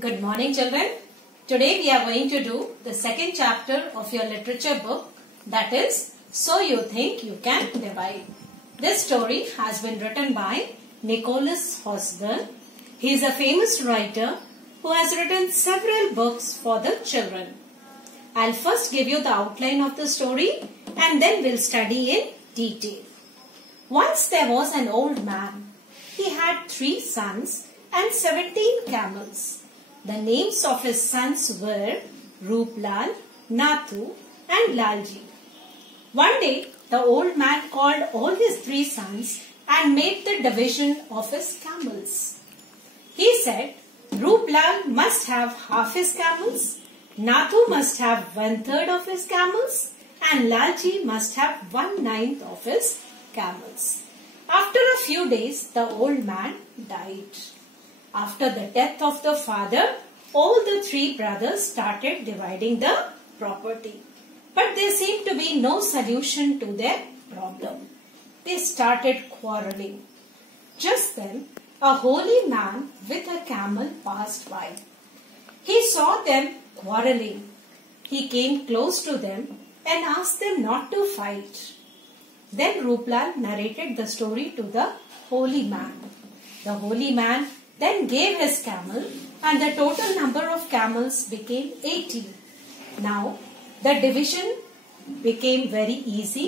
Good morning, children. Today we are going to do the second chapter of your literature book, that is, So You Think You Can Divide. This story has been written by Nicholas Hosmer. He is a famous writer who has written several books for the children. I'll first give you the outline of the story and then we'll study in detail. Once there was an old man. He had 3 sons and 17 camels. The names of his sons were Ruplal, Nathu and Lalji. One day, the old man called all his 3 sons and made the division of his camels. He said, Ruplal must have half his camels, Nathu must have 1/3 of his camels, and Lalji must have 1/9 of his camels. After a few days, the old man died. After the death of the father, all the 3 brothers started dividing the property. But there seemed to be no solution to their problem. They started quarreling. Just then, a holy man with a camel passed by. He saw them quarreling. He came close to them and asked them not to fight. Then Ruplal narrated the story to the holy man. The holy man then gave his camel and the total number of camels became 80. Now the division became very easy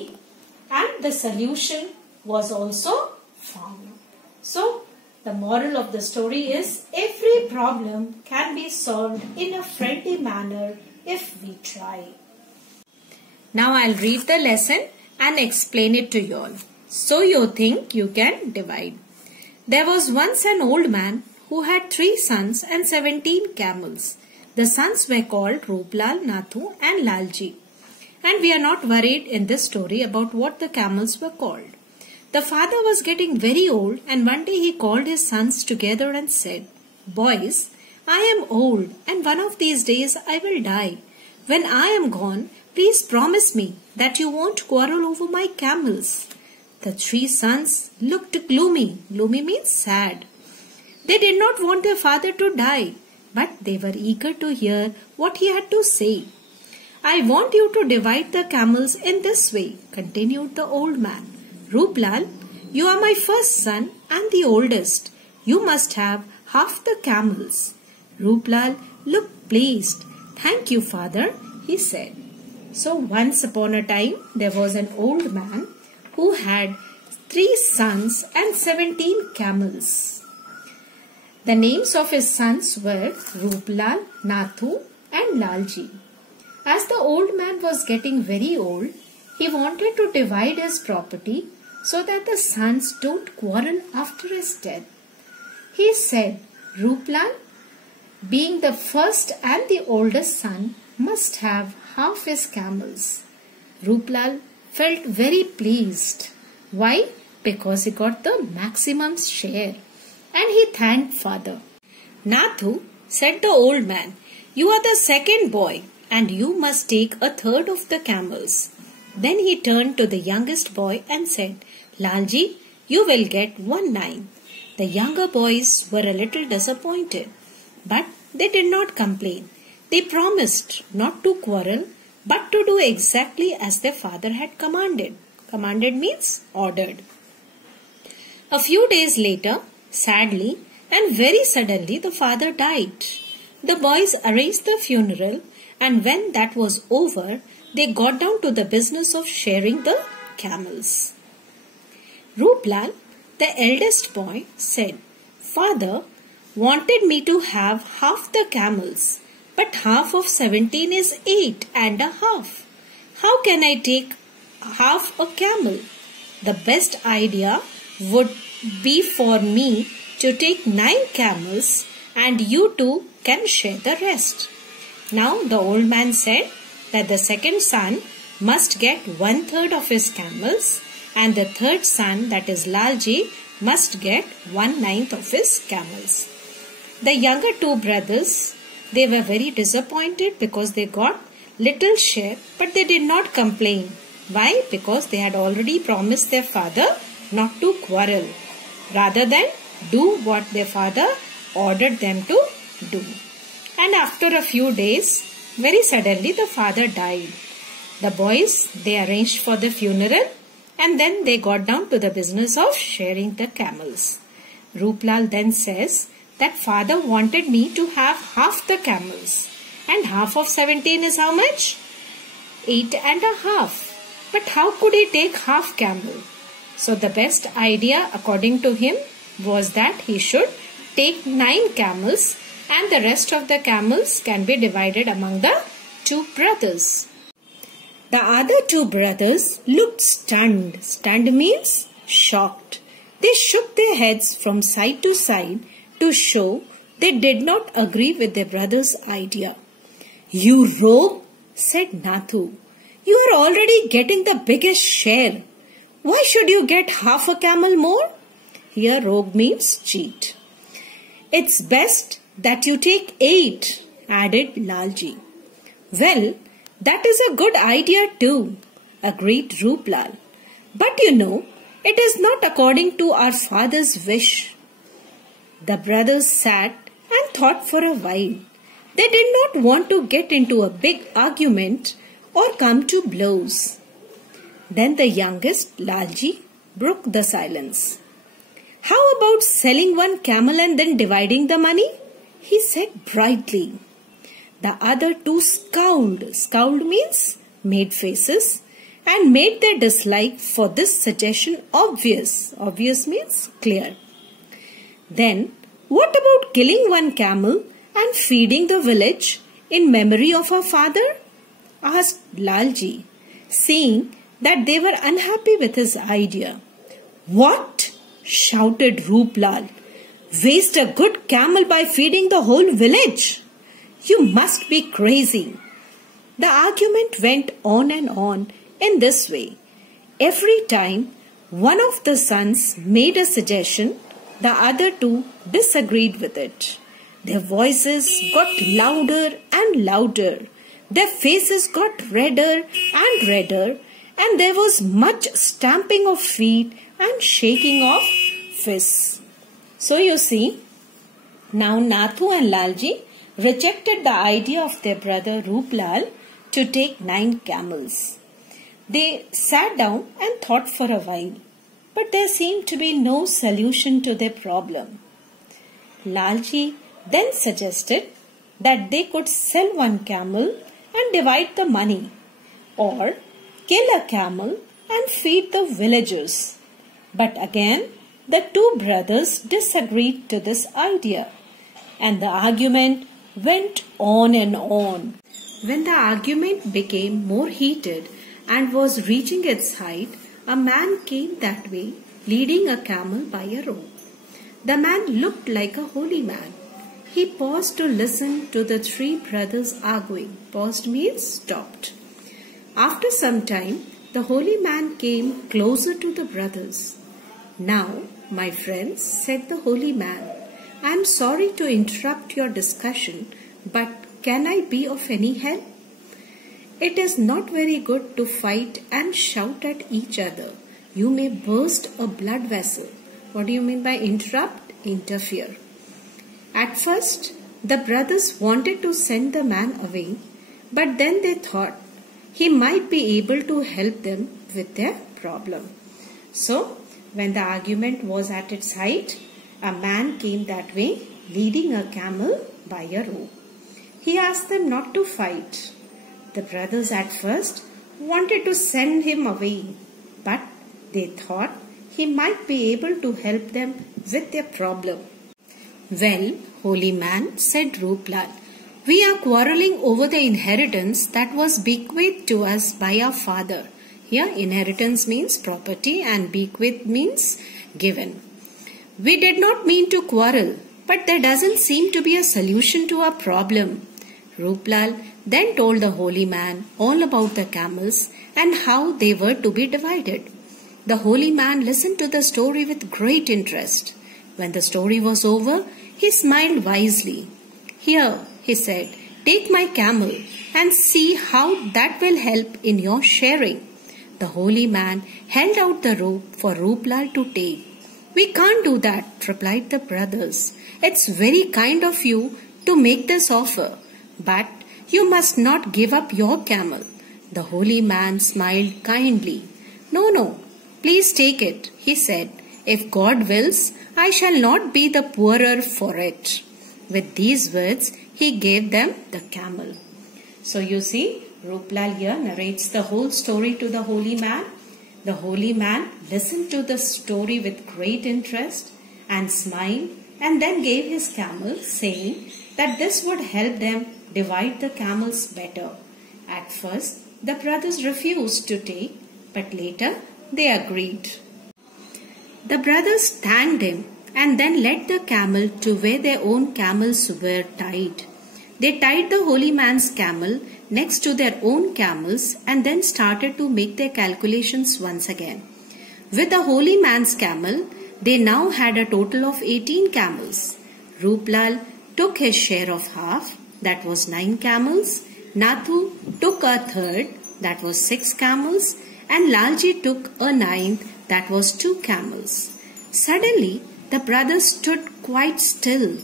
and the solution was also found. So the moral of the story is every problem can be solved in a friendly manner if we try. Now I'll read the lesson and explain it to you all. So you think you can divide. There was once an old man who had 3 sons and 17 camels. The sons were called Ruplal, Nathu and Lalji. And we are not worried in this story about what the camels were called. The father was getting very old and one day he called his sons together and said, Boys, I am old and one of these days I will die. When I am gone, please promise me that you won't quarrel over my camels. The 3 sons looked gloomy. Gloomy means sad. They did not want their father to die, but they were eager to hear what he had to say. I want you to divide the camels in this way, continued the old man. Ruplal, you are my first son and the oldest. You must have half the camels. Ruplal looked pleased. Thank you, father, he said. So once upon a time, there was an old man who had 3 sons and 17 camels. The names of his sons were Ruplal, Nathu and Lalji. As the old man was getting very old, he wanted to divide his property so that the sons don't quarrel after his death. He said, Ruplal, being the first and the oldest son, must have half his camels. Ruplal felt very pleased. Why? Because he got the maximum share. And he thanked father. Nathu, said the old man, you are the second boy and you must take 1/3 of the camels. Then he turned to the youngest boy and said, Lalji, you will get 1/9. The younger boys were a little disappointed, but they did not complain. They promised not to quarrel, but to do exactly as their father had commanded. Commanded means ordered. A few days later, sadly and very suddenly, the father died. The boys arranged the funeral, and when that was over, they got down to the business of sharing the camels. Ruplal, the eldest boy, said, Father wanted me to have half the camels, but half of 17 is 8.5. How can I take half a camel? The best idea would be for me to take 9 camels and you 2 can share the rest. Now the old man said that the second son must get 1/3 of his camels and the third son, that is Lalji, must get 1/9 of his camels. The younger 2 brothers, they were very disappointed because they got little share, but they did not complain. Why? Because they had already promised their father not to quarrel, rather than do what their father ordered them to do. And after a few days, very suddenly the father died. The boys, they arranged for the funeral and then they got down to the business of sharing the camels. Ruplal then says that father wanted me to have half the camels. And half of 17 is how much? 8.5. But how could he take half camel? So the best idea according to him was that he should take 9 camels and the rest of the camels can be divided among the 2 brothers. The other 2 brothers looked stunned. Stunned means shocked. They shook their heads from side to side to show they did not agree with their brother's idea. "You rogue," said Nathu. "You are already getting the biggest share. Why should you get half a camel more?" Here rogue means cheat. "It's best that you take 8, added Lalji. "Well, that is a good idea too," agreed Ruplal. "But you know, it is not according to our father's wish." The brothers sat and thought for a while. They did not want to get into a big argument or come to blows. Then the youngest, Lalji, broke the silence. "How about selling 1 camel and then dividing the money?" he said brightly. The other 2 scowled. Scowled means made faces and made their dislike for this suggestion obvious. Obvious means clear. "Then what about killing 1 camel and feeding the village in memory of our father?" asked Lalji, seeing that they were unhappy with his idea. "What?" shouted Ruplal. "Waste a good camel by feeding the whole village? You must be crazy." The argument went on and on in this way. Every time one of the sons made a suggestion, the other 2 disagreed with it. Their voices got louder and louder. Their faces got redder and redder, and there was much stamping of feet and shaking of fists. So you see, now Nathu and Lalji rejected the idea of their brother Ruplal to take 9 camels. They sat down and thought for a while, but there seemed to be no solution to their problem. Lalji then suggested that they could sell 1 camel and divide the money, or kill a camel and feed the villagers. But again, the 2 brothers disagreed to this idea, and the argument went on and on. When the argument became more heated and was reaching its height, a man came that way leading a camel by a rope. The man looked like a holy man. He paused to listen to the 3 brothers arguing. Paused means stopped. After some time, the holy man came closer to the brothers. "Now, my friends," said the holy man, "I am sorry to interrupt your discussion, but can I be of any help? It is not very good to fight and shout at each other. You may burst a blood vessel." What do you mean by interrupt? Interfere. At first, the brothers wanted to send the man away, but then they thought he might be able to help them with their problem. So, when the argument was at its height, a man came that way leading a camel by a rope. He asked them not to fight. The brothers at first wanted to send him away, but they thought he might be able to help them with their problem. "Well, holy man," said Ruplal, "we are quarreling over the inheritance that was bequeathed to us by our father." Here, inheritance means property and bequeathed means given. "We did not mean to quarrel, but there doesn't seem to be a solution to our problem." Ruplal then told the holy man all about the camels and how they were to be divided. The holy man listened to the story with great interest. When the story was over, he smiled wisely. "Here," he said, "take my camel and see how that will help in your sharing." The holy man held out the rope for Ruplal to take. "We can't do that," replied the brothers. "It's very kind of you to make this offer, but you must not give up your camel." The holy man smiled kindly. No, please take it," he said. "If God wills, I shall not be the poorer for it." With these words, he gave them the camel. So you see, Ruplal here narrates the whole story to the holy man. The holy man listened to the story with great interest and smiled, and then gave his camel, saying that this would help them divide the camels better. At first, the brothers refused to take, but later they agreed. The brothers thanked him and then led the camel to where their own camels were tied. They tied the holy man's camel next to their own camels and then started to make their calculations once again. With the holy man's camel, they now had a total of 18 camels. Ruplal took his share of half, that was 9 camels. Nathu took a third, that was 6 camels. And Lalji took a ninth, that was 2 camels. Suddenly, the brothers stood quite still.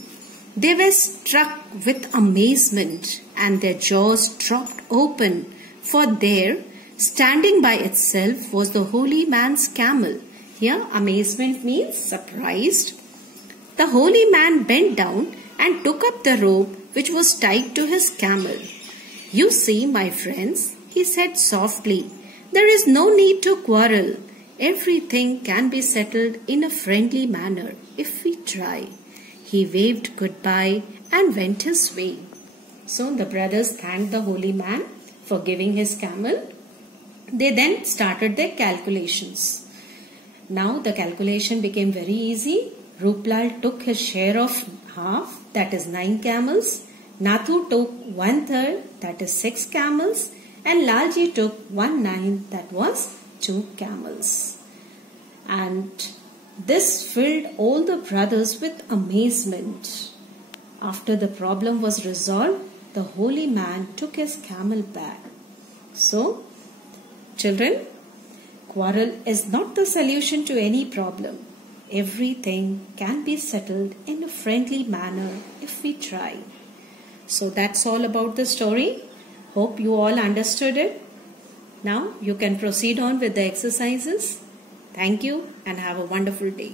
They were struck with amazement and their jaws dropped open, for there, standing by itself, was the holy man's camel. Here, amazement means surprised. The holy man bent down and took up the rope which was tied to his camel. "You see, my friends," he said softly, "there is no need to quarrel. Everything can be settled in a friendly manner if we try." He waved goodbye and went his way. So the brothers thanked the holy man for giving his camel. They then started their calculations. Now the calculation became very easy. Ruplal took his share of half, that is 9 camels. Nathu took 1/3, that is 6 camels. And Lalji took 1/9, that was 2 camels. And this filled all the brothers with amazement. After the problem was resolved, the holy man took his camel back. So, children, quarrel is not the solution to any problem. Everything can be settled in a friendly manner if we try. So that's all about the story. Hope you all understood it. Now you can proceed on with the exercises. Thank you and have a wonderful day.